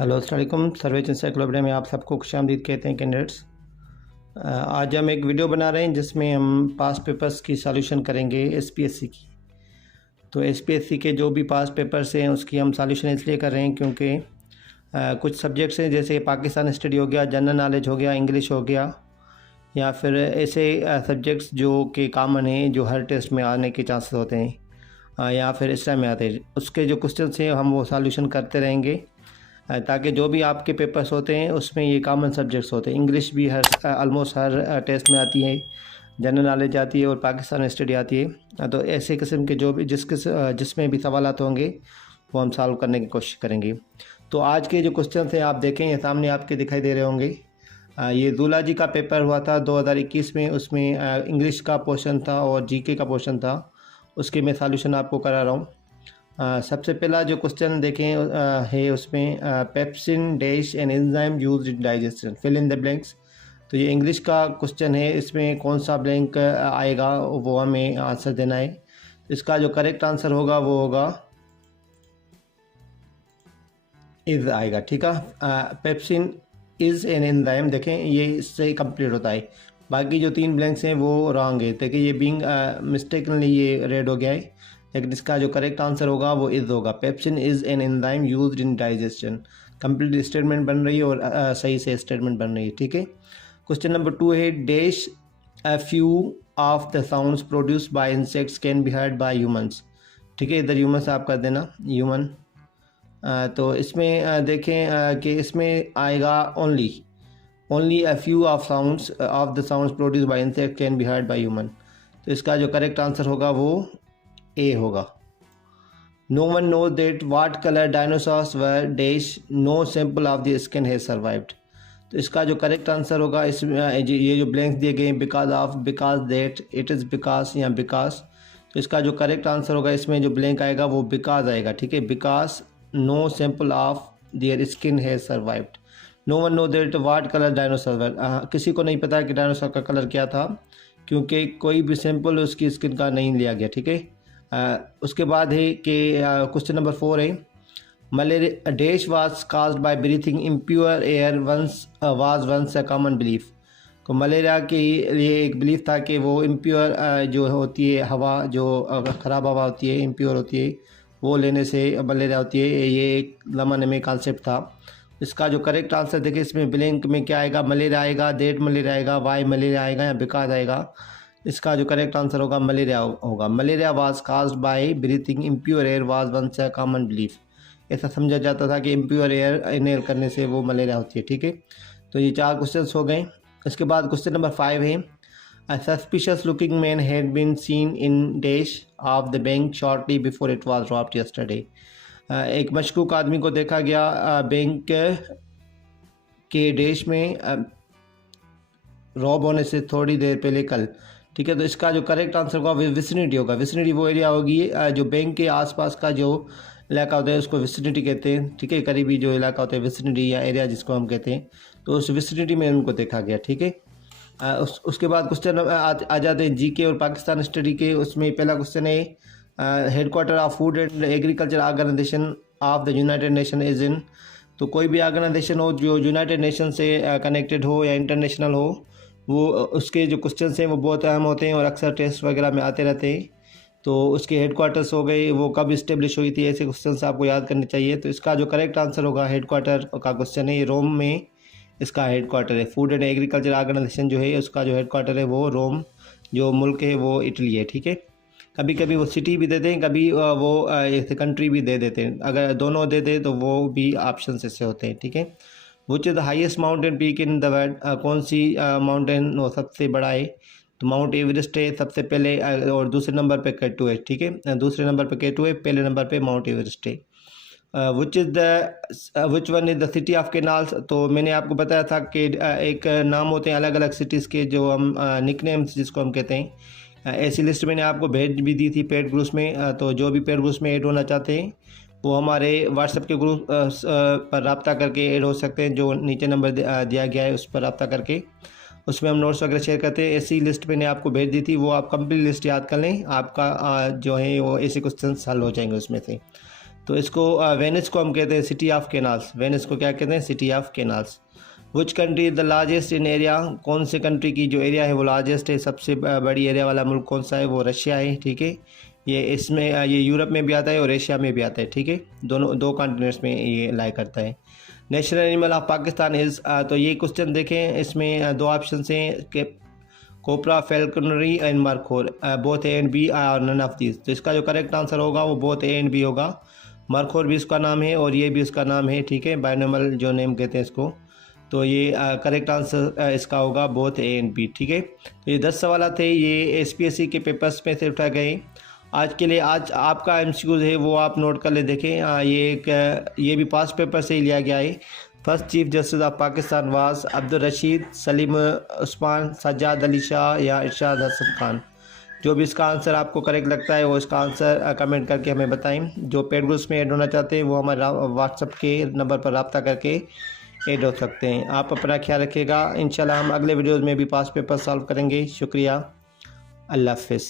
Hello अस्सलाम वालेकुम। Surveys encyclopedia में आप सबको खुशामदीद कहते हैं कैंडिडेट्स। आज हम एक वीडियो बना रहे हैं जिसमें हम पास पेपर्स की सॉल्यूशन करेंगे एसपीएससी की। तो एसपीएससी के जो भी पास पेपर्स हैं उसकी हम सॉल्यूशन इसलिए कर रहे हैं क्योंकि कुछ सब्जेक्ट्स हैं जैसे पाकिस्तान स्टडी हो गया, जनरल नॉलेज हो गया, इंग्लिश हो गया, या फिर ऐसे सब्जेक्ट्स जो कि कॉमन हैं जो हर टेस्ट में आने के चांसेस होते हैं या फिर इस टाइम में आते हैं, उसके जो क्वेश्चन हैं हम वो सॉल्यूशन करते रहेंगे ताकि जो भी आपके पेपर्स होते हैं उसमें ये कॉमन सब्जेक्ट्स होते हैं। इंग्लिश भी ऑलमोस्ट हर टेस्ट में आती है, जनरल नॉलेज आती है और पाकिस्तान स्टडी आती है। तो ऐसे किस्म के जो भी जिसमें भी सवालात होंगे वो हम सॉल्व करने की कोशिश करेंगे। तो आज के जो क्वेश्चन हैं आप देखें, ये सामने आपके दिखाई दे रहे होंगे। ये जूलॉजी का पेपर हुआ था 2021 में, उसमें इंग्लिश का पोर्शन था और जीके का पोर्शन था, उसके मैं सॉल्यूशन आपको करा रहा हूँ। सबसे पहला जो क्वेश्चन देखें है उसमें pepsin dash an enzyme used in digestion, fill in the blanks. तो ये इंग्लिश का क्वेश्चन है, इसमें कौन सा ब्लैंक आएगा वो हमें आंसर देना है। इसका जो करेक्ट आंसर होगा वो होगा इज आएगा, ठीक है। पेप्सिन इज़ एन एंजाइम, देखें ये इससे कंप्लीट होता है। बाकी जो 3 ब्लैंक्स हैं वो रॉन्ग है, देखिए ये बीइंग मिस्टेकनली ये रेड हो गया है, लेकिन इसका जो करेक्ट आंसर होगा वो इज़ होगा। Pepsin is an enzyme used in digestion, complete statement बन रही है और सही से स्टेटमेंट बन रही है, ठीक है। क्वेश्चन नंबर 2 है dash a few of the sounds produced bye insects can be heard bye humans, ठीक है। इधर ह्यूमंस आप कर देना, ह्यूमन। तो इसमें देखें कि इसमें आएगा only a few of the sounds produced by insect can be heard by human. तो इसका जो करेक्ट आंसर होगा वो ए होगा। No one knows that what colour dinosaurs were dash, no sample of the skin has survived. तो इसका जो correct answer होगा, इसमें ये जो ब्लैंक्स दिए गए हैं because of, because that, it is because या बिकॉज। तो इसका जो करेक्ट आंसर होगा इसमें जो ब्लैंक आएगा वो बिकॉज आएगा, ठीक है। Because no sample of their skin has survived. No one know that what colour dinosaur were, किसी को नहीं पता कि डायनासोर का कलर क्या था क्योंकि कोई भी सैंपल उसकी स्किन का नहीं लिया गया, ठीक है। उसके बाद है कि क्वेश्चन नंबर 4 है malaria dash was caused by breathing impure air was once a common belief. तो मलेरिया के लिए एक बिलीफ था कि वो इम्प्योर जो होती है हवा, जो ख़राब हवा होती है, इम्प्योर होती है, वो लेने से मलेरिया होती है, ये एक ज़माने में कॉन्सेप्ट था। इसका जो करेक्ट आंसर देखिए इसमें ब्लैंक में क्या आएगा, मलेरिया आएगा, डेट मलेरिया आएगा, वाई मलेरिया आएगा या बिकॉज आएगा। इसका जो करेक्ट आंसर होगा मलेरिया होगा। Malaria was caused by breathing impure air was once a common belief. ऐसा समझा जाता था कि इम्प्योर एयर इनहेल करने से वो मलेरिया होती है, ठीक है। तो ये 4 क्वेश्चन हो गए। इसके बाद क्वेश्चन नंबर 5 है a suspicious looking man had been seen in dash of the bank shortly before it was robbed yesterday. एक मशकूक आदमी को देखा गया बैंक के डैश में रॉब होने से थोड़ी देर पहले कल, ठीक है। तो इसका जो करेक्ट आंसर होगा विसिनिटी होगा। विसिनिटी वो एरिया होगी जो बैंक के आसपास का जो इलाका होता है उसको विसिनिटी कहते हैं, ठीक है। करीबी जो इलाका होता है विसिनिटी या एरिया जिसको हम कहते हैं, तो उस विसिनिटी में उनको देखा गया, ठीक है। उसके बाद क्वेश्चन आ जाते हैं जीके और पाकिस्तान स्टडी के। उसमें पहला क्वेश्चन है headquarter of Food and Agriculture Organization of the United Nation is in. तो कोई भी ऑर्गेनाइजेशन हो जो यूनाइटेड नेशन से कनेक्टेड हो या इंटरनेशनल हो, वो उसके जो क्वेश्चन हैं वो बहुत अहम होते हैं और अक्सर टेस्ट वगैरह में आते रहते हैं। तो उसके हेडक्वार्टर्स हो गए, वो कब इस्टेब्लिश हुई थी, ऐसे क्वेश्चन आपको याद करने चाहिए। तो इसका जो करेक्ट आंसर होगा हेडक्वार्टर का क्वेश्चन है, ये रोम में इसका हेडक्वार्टर है। फूड एंड एग्रीकल्चर ऑर्गेनाइजेशन जो है उसका जो हेडक्वार्टर है वो रोम, जो मुल्क है वो इटली है, ठीक है। कभी कभी वो सिटी भी देते हैं, कभी वो ऐसे कंट्री भी दे देते हैं। अगर दोनों दे दे तो वो भी ऑप्शन ऐसे होते हैं, ठीक है। Which is the highest mountain peak in the world, कौन सी माउंटेन वो सबसे बड़ा है। तो माउंट एवरेस्ट है सबसे पहले और दूसरे नंबर पे K2 है, ठीक है। दूसरे नंबर पे K2 है, पहले नंबर पे माउंट एवरेस्ट है। Which one is the city of canals. तो मैंने आपको बताया था कि एक नाम होते हैं अलग अलग सिटीज़ के जो हम निकनेम्स जिसको हम कहते हैं। ऐसी लिस्ट मैंने आपको भेज भी दी थी पेड ग्रुप्स में। तो जो भी पेड ग्रुप्स में ऐड होना चाहते हैं वो हमारे व्हाट्सएप के ग्रुप पर रब्ता करके ऐड हो सकते हैं, जो नीचे नंबर दिया गया है उस पर रब्ता करके, उसमें हम नोट्स वगैरह शेयर करते हैं। ऐसी लिस्ट मैंने आपको भेज दी थी, वो आप कंप्लीट लिस्ट याद कर लें, आपका जो है वो ऐसे क्वेश्चन हल हो जाएंगे उसमें से। तो इसको वेनिस को हम कहते हैं सिटी ऑफ कैनाल्स। वेनिस को क्या कहते हैं? City of canals. Which country is the largest in area? कौन से कंट्री की जो एरिया है वो लार्जेस्ट है, सबसे बड़ी एरिया वाला मुल्क कौन सा है? वो रशिया है। ठीक है, ये इसमें ये यूरोप में भी आता है और एशिया में भी आता है। ठीक है, दोनों दो कॉन्टिनेंट्स में ये लाई करता है। National animal of Pakistan is, तो ये क्वेश्चन देखें, इसमें दो ऑप्शन हैं कि कोबरा, फैल्कनरी एंड मरखोर, बोथ ए एंड बी और नन ऑफ दीज। तो इसका जो करेक्ट आंसर होगा वो बोथ ए एंड बी होगा। मरखोर भी उसका नाम है और ये भी उसका नाम है। ठीक है, बायनोमल जो नेम कहते हैं इसको। तो ये करेक्ट आंसर इसका होगा बोथ ए एंड बी। ठीक है, तो ये 10 सवाल थे, ये SPSC के पेपर्स में से उठाए गए आज के लिए। आज आपका MCQ है वो आप नोट कर ले, देखें। ये भी पास्ट पेपर से ही लिया गया है। First chief justice of Pakistan was Abdul Rashid, Salim Usman, Sajjad Ali Shah या इरशाद हसन खान। जो भी इसका आंसर आपको करेक्ट लगता है वो इसका आंसर कमेंट करके हमें बताएं। जो पेड ग्रुप्स में ऐड होना चाहते हैं वो हमारे व्हाट्सएप के नंबर पर रब्ता करके ऐड हो सकते हैं। आप अपना ख्याल रखिएगा। इंशाल्लाह हम अगले वीडियोज़ में भी पास्ट पेपर सॉल्व करेंगे। शुक्रिया, अल्लाह हाफ़िज़।